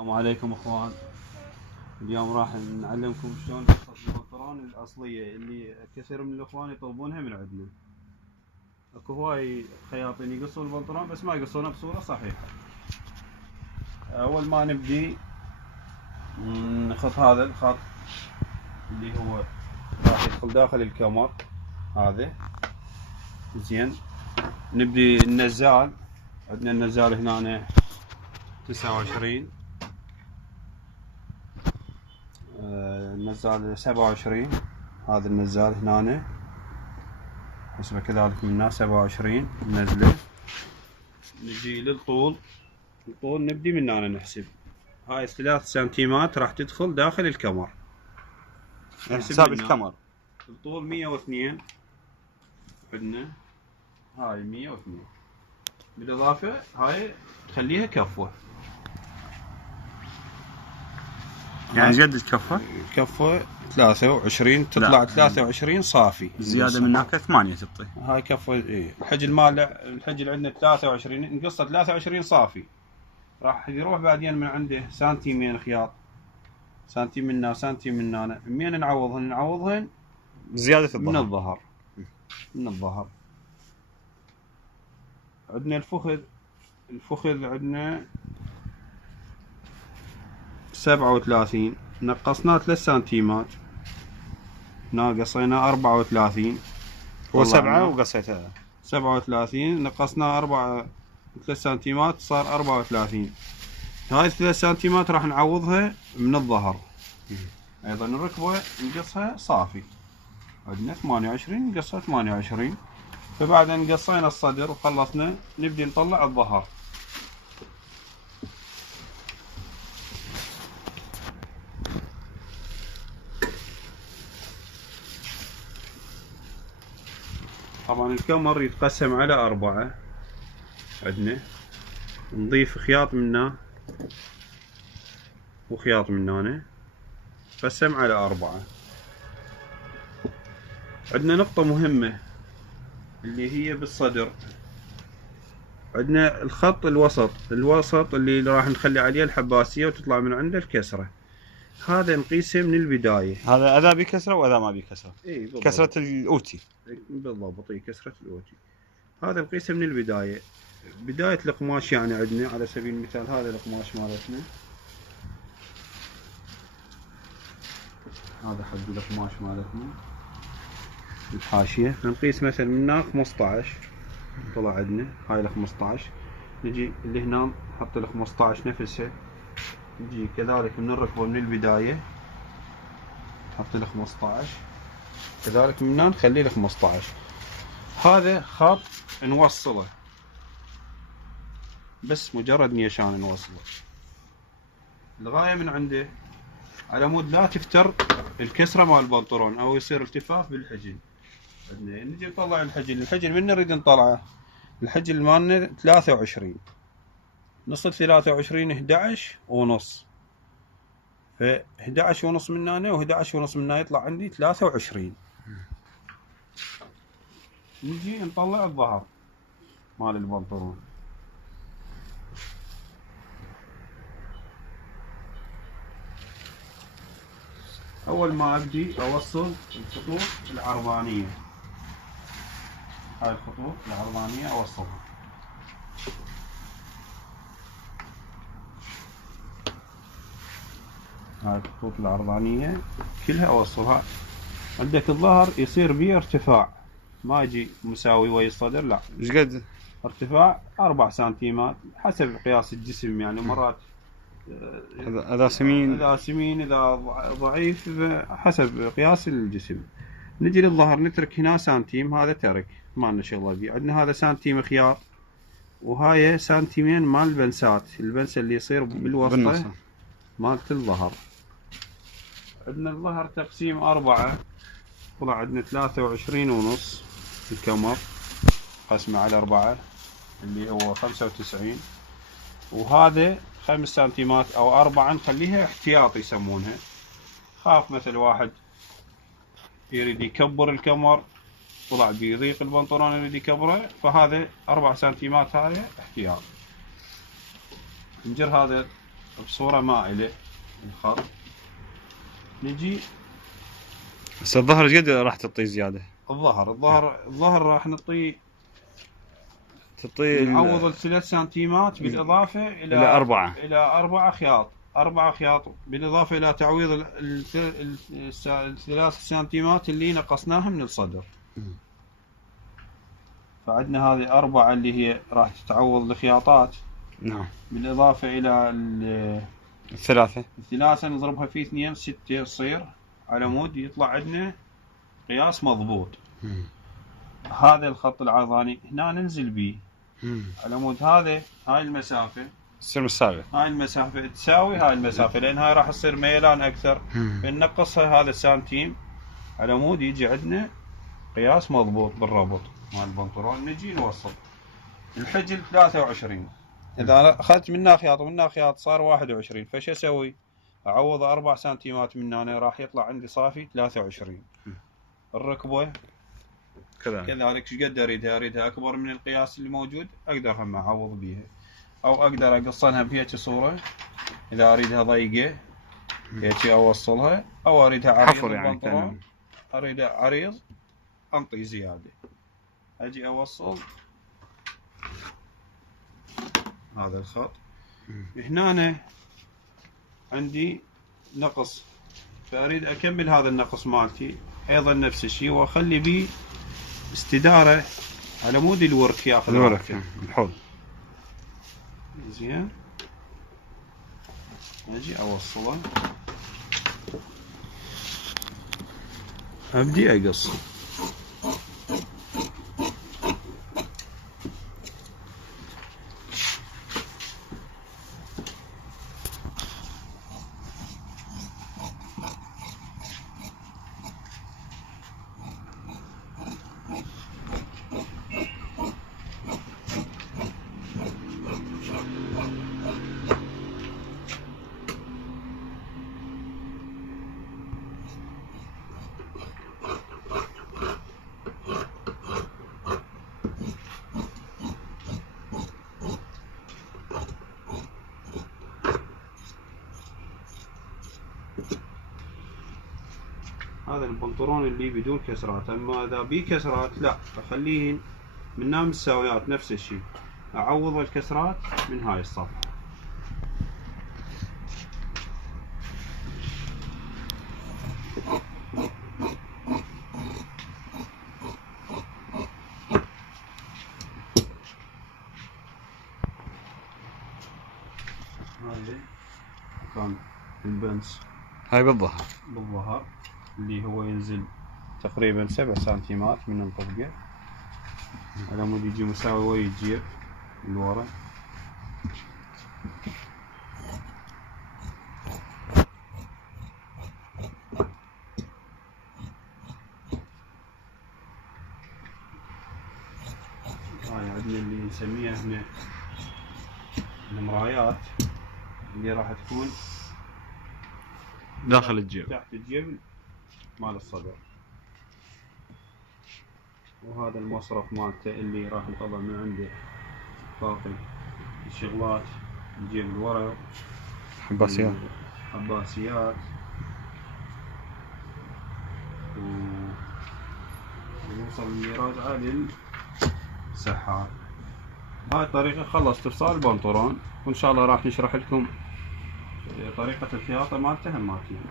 السلام عليكم اخوان. اليوم راح نعلمكم شلون نقص البنطلون الاصليه اللي كثير من الاخوان يطلبونها من عندنا. اكو هواي خياطين يقصون البنطلون بس ما يقصونه بصوره صحيحه. اول ما نبدي نخط هذا الخط اللي هو راح يدخل داخل الكمر هذا زين. نبدي النزال، عندنا النزال هنا 29، النزال 27. هذا النزال هنا حسبه كذلك من 27 نزله. نجي للطول، الطول نبدي من هنا نحسب. هاي 3 سنتيمات راح تدخل داخل الكمر. حساب الكمر. الطول 102 عندنا، هاي 102 بالاضافه هاي تخليها كفه. يعني قد الكفه؟ كفه 23 تطلع 23 صافي. زياده من هناك 8 تبطي. هاي كفه ايه. الحجل ماله، الحجل عندنا 23 نقصه 23 صافي. راح يروح بعدين من عنده سنتيمين خياط، سنتيم من هنا سنتيم من هنا. منين نعوضهن؟ نعوضهن زياده الظهر من الظهر. من الظهر عندنا الفخذ. الفخذ عندنا 37، نقصناه 3 سنتيمات، هنا قصينا 34. هو 7 وقصيته 37 نقصناه 4 3 سنتيمات صار 34. هاي 3 سنتيمات راح نعوضها من الظهر. ايضا الركبه نقصها صافي، عندنا 28 نقصها 28. فبعد ان قصينا الصدر وخلصنا نبدي نطلع الظهر. طبعا الكمر يتقسم على 4 عندنا. نضيف خياط من هنا وخياط من هنا، قسم على 4. عندنا نقطة مهمة اللي هي بالصدر. عندنا الخط الوسط اللي راح نخلي عليه الحباسية وتطلع من عنده الكسرة. هذا نقيسه من البداية. هذا اذا بكسره واذا ما بكسره. اي بالضبط. كسرة الاوتي بالضبط، اي كسرة الاوتي. هذا نقيسه من البداية. بداية القماش يعني عندنا على سبيل المثال هذا القماش مالتنا، هذا حد القماش مالتنا الحاشية. نقيس مثلا من هنا 15 طلع عندنا هاي ال 15. نجي اللي هنا نحط ال 15 نفسها. نجي كذلك من الركبة من البداية نحط ال 15 كذلك من هنا نخلي ال 15. هذا خط نوصله بس مجرد نيشان نوصله. الغاية من عنده على مود لا تفتر الكسرة مال البنطلون او يصير التفاف بالحجل. نجي نطلع الحجل من نريد نطلعه. الحجل مالنا 23، نص 23 11 ونص، ف 11 ونص من هنا و 11 ونص من هنا يطلع عندي 23. نجي نطلع الظهر مال البنطلون. اول ما ابدي اوصل الخطوط العرضانيه، هاي الخطوط العرضانيه اوصلها. هاي الخطوط العرضانيه كلها اوصلها. عندك الظهر يصير بيه ارتفاع، ما يجي مساوي ويا الصدر، لا. ايش قد؟ ارتفاع 4 سنتيمات حسب قياس الجسم. يعني مرات اذا سمين اذا ضعيف حسب قياس الجسم. نجي للظهر نترك هنا سنتيم، هذا ترك ما لنا شغله بيه. عندنا هذا سنتيم خياط وهاي سنتيمين مال البنسات، البنسه اللي يصير بالوسطه مالت الظهر. عندنا الظهر تقسيم 4 طلع عندنا 23 ونص الكمر، قسمه على 4 اللي هو 95. وهذا 5 سنتيمات او 4 نخليها احتياط يسمونها. خاف مثل واحد يريد يكبر الكمر طلع بيضيق البنطلون يريد يكبره، فهذا 4 سنتيمات هاي احتياط. نجر هذا بصورة مائلة الخط. نجي بس الظهر ايش قد راح تعطيه زيادة؟ الظهر راح نعطيه تعطيه نعوض ال3 سنتيمات بالإضافة إلى 4. إلى 4 خياط. 4 خياط بالإضافة إلى تعويض ال3 سنتيمات اللي نقصناها من الصدر. فعندنا هذه 4 اللي هي راح تتعوض الخياطات. نعم. بالإضافة إلى الثلاثة نضربها في 2 6 يصير على مود يطلع عندنا قياس مضبوط. هذا الخط العرضاني هنا ننزل به على مود هاي المسافة تصير مساوية. هاي المسافة تساوي هاي المسافة، لأن هاي راح تصير ميلان أكثر. بنقصها هذا السنتيم على مود يجي عندنا قياس مضبوط بالربط مال البنطلون. نجي نوصل الحجل 23. إذا أخذت منها خياط ومنها خياط صار 21. فش أسوي؟ أعوض 4 سنتيمات من هنا راح يطلع عندي صافي 23. الركبة كذلك ايش قد اريدها اكبر من القياس اللي موجود اقدر هم اعوض بيها، او اقدر اقصنها بهيك صورة اذا اريدها ضيقة هيك اوصلها، او اريدها عريض البنطلون اريدها عريض انطي زيادة. اجي اوصل هذا الخط هنا عندي نقص، فاريد اكمل هذا النقص مالتي ايضا نفس الشيء واخلي بيه استدارة على مود الورك ياخذ الورك الحوض. زين اجي اوصله ابدي اقص. هذا البنطلون اللي بدون كسرات، اما اذا بيه كسرات لا اخليه من مساويات نفس الشيء، اعوض الكسرات من هاي الصفحة. هذا كان البنس هاي بالظهر اللي هو ينزل تقريبا 7 سنتيمات من الطبقة على مود يجي مساوي ويجيب من ورا. هاي عندنا اللي نسميها هنا المرايات اللي راح تكون داخل الجيب تحت الجيب مال الصدر. وهذا المصرف مالته اللي راح نطلع من عنده باقي الشغلات، الجيب الورق، حباسيات ونوصل اللي راجعه للسحار. هاي الطريقة خلصت افصال البنطلون، وان شاء الله راح نشرح لكم طريقة الخياطة مالته هماتين.